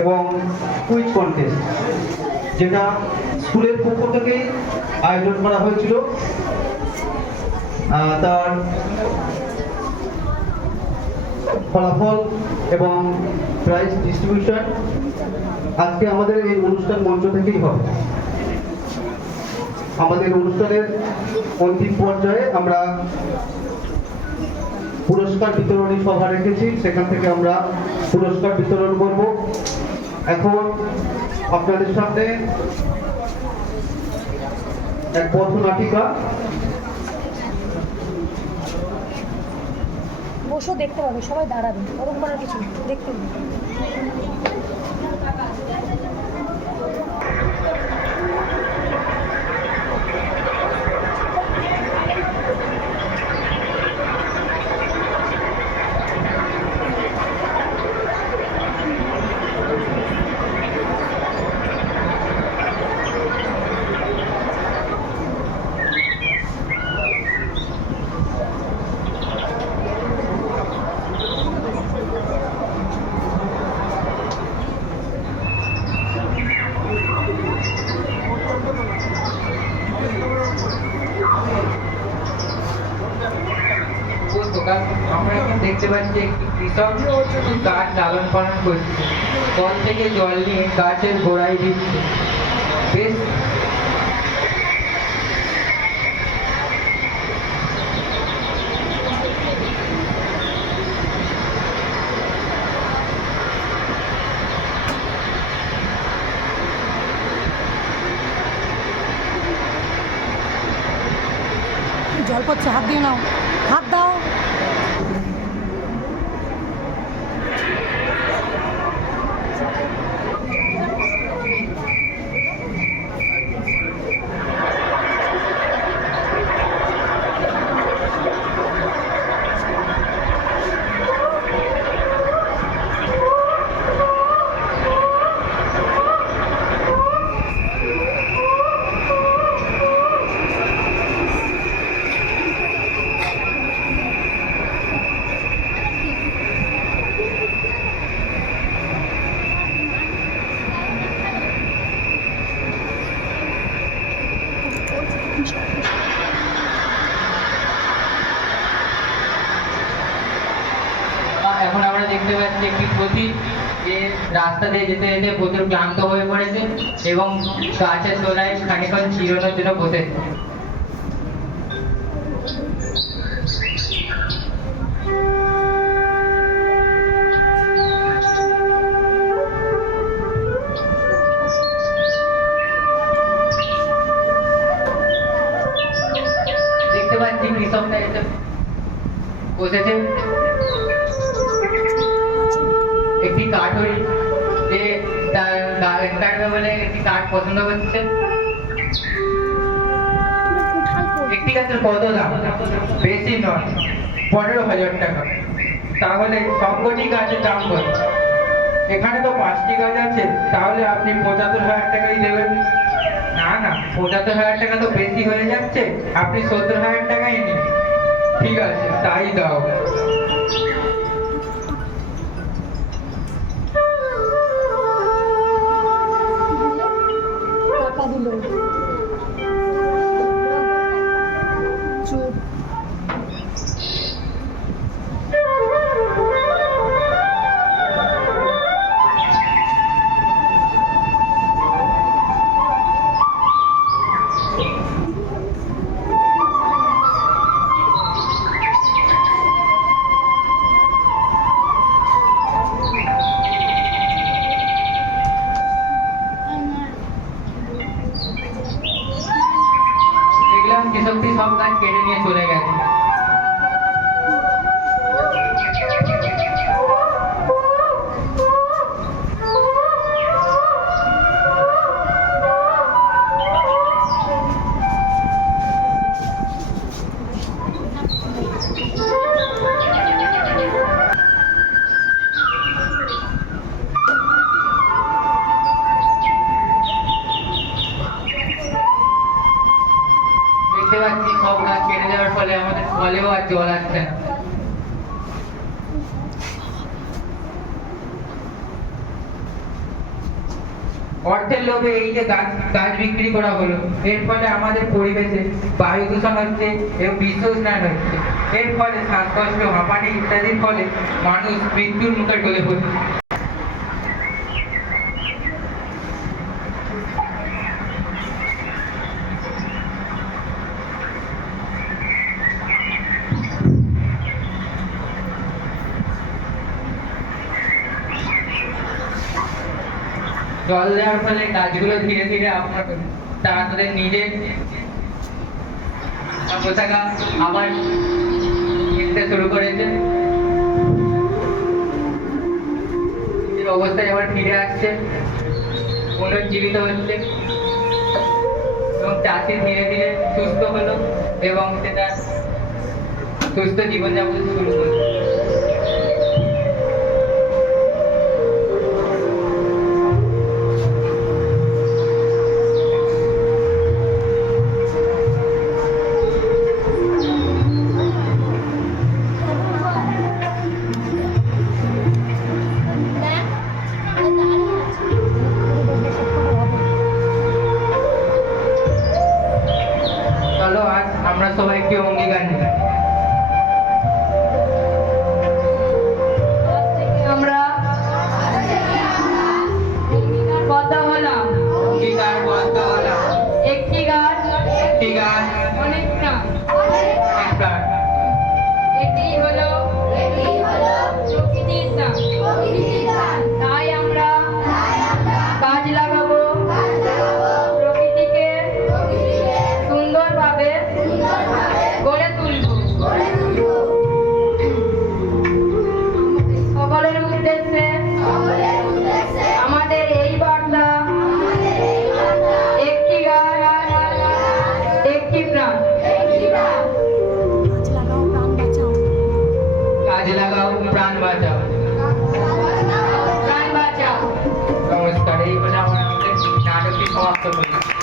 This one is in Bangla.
এবং কুইজ কন্টেস্ট, যেটা স্কুলের পক্ষ থেকে আয়োজন করা হয়েছিল। তার ফলাফল এবং প্রাইজ ডিস্ট্রিবিউশন আজকে আমাদের এই অনুষ্ঠান মঞ্চ থেকেই হবে। আমাদের অনুষ্ঠানের অন্তিম পর্যায়ে আমরা পুরস্কার বিতরণী সভা রেখেছি, সেখান থেকে আমরা পুরস্কার বিতরণ করব। এখন আপনাদের সামনে এক পথনাটিকা। বসে দেখতে পাবে, সবাই দাঁড়াবে, ওরকম করার কিছু দেখতে পাবে। আমরা এখন দেখতে পাচ্ছি একটি কৃষক গাছ লালন পালন করছে, কল থেকে জল নিয়ে গাছের গোড়ায় দিচ্ছে। বেশ জল পড়ছে, হাত দিয়ে নাও, হাত দাও। এখন আমরা দেখতে পাচ্ছি একটি পথিক যে রাস্তা দিয়ে যেতে যেতে প্রচুর ক্লান্ত হয়ে পড়েছে এবং গাছের তলায় খানিকক্ষণ জিরানোর জন্য বসেছে। দেখতে পাচ্ছি কৃষকটা এসে বসেছে একটি কাঠুরি, যে তার বলে একটি কাঠ পছন্দ করছে। একটি গাছের কত দাম? বেশি নয়, 15,000 টাকা। তাহলে সবকটি গাছের দাম কত? এখানে তো 5টি গাছ আছে, তাহলে আপনি 75,000 টাকাই দেবেন। না না, 75,000 টাকা তো বেশি হয়ে যাচ্ছে, আপনি 70,000 টাকাই নিন। ঠিক আছে, তাই দাও। টাকা দিল, চুপ। দেখলাম কৃষকটি সব গাছ কেটে নিয়ে চলে গেছে। দেখতে পাচ্ছি সব গাছ কেটে যাওয়ার ফলে আমাদের কলেও আর জল আসছে না। অর্থের লোভে এই যে গাছ গাছ বিক্রি করা হলো, এর ফলে আমাদের পরিবেশে বায়ু দূষণ হচ্ছে এবং বিশ্ব উষ্ণায়ন হচ্ছে। এর ফলে শ্বাসকষ্ট, হাঁপানি ইত্যাদির ফলে মানুষ মৃত্যুর মুখে ঢলে পড়ছে। জল দেওয়ার ফলে গাছগুলো ধীরে ধীরে তারা তাদের নিজের পতাকা আবার মিলতে শুরু করেছে, নিজের অবস্থায় আবার ফিরে আসছে, পুনর্জীবিত হচ্ছে এবং চাষি ধীরে ধীরে সুস্থ হলো এবং সে তার সুস্থ জীবনযাপন শুরু করলো। চলো আজ আমরা সবাই একটি অঙ্গীকার নিই। আমরা অঙ্গীকারবদ্ধ হলাম, অঙ্গীকারবদ্ধ হলাম, একটি গাছ একটি গাছ অনেক প্রাণ। অনেক প্রাণ। এটি হলো প্রকৃতির দান। তাই আমরা গাছ লাগাবো, প্রকৃতিকে সুন্দরভাবে গড়ে তুলবো। সকলের উদ্দেশ্যে আমাদের এই বার্তা, একটি গাছ একটি প্রাণ। গাছ লাগাও, প্রাণ বাঁচাও। গাছ লাগাও, প্রাণ বাঁচাও। প্রাণ বাঁচাও। নমস্কার, এই বলে আমরা আমাদের নাটকটি সমাপ্ত করলাম।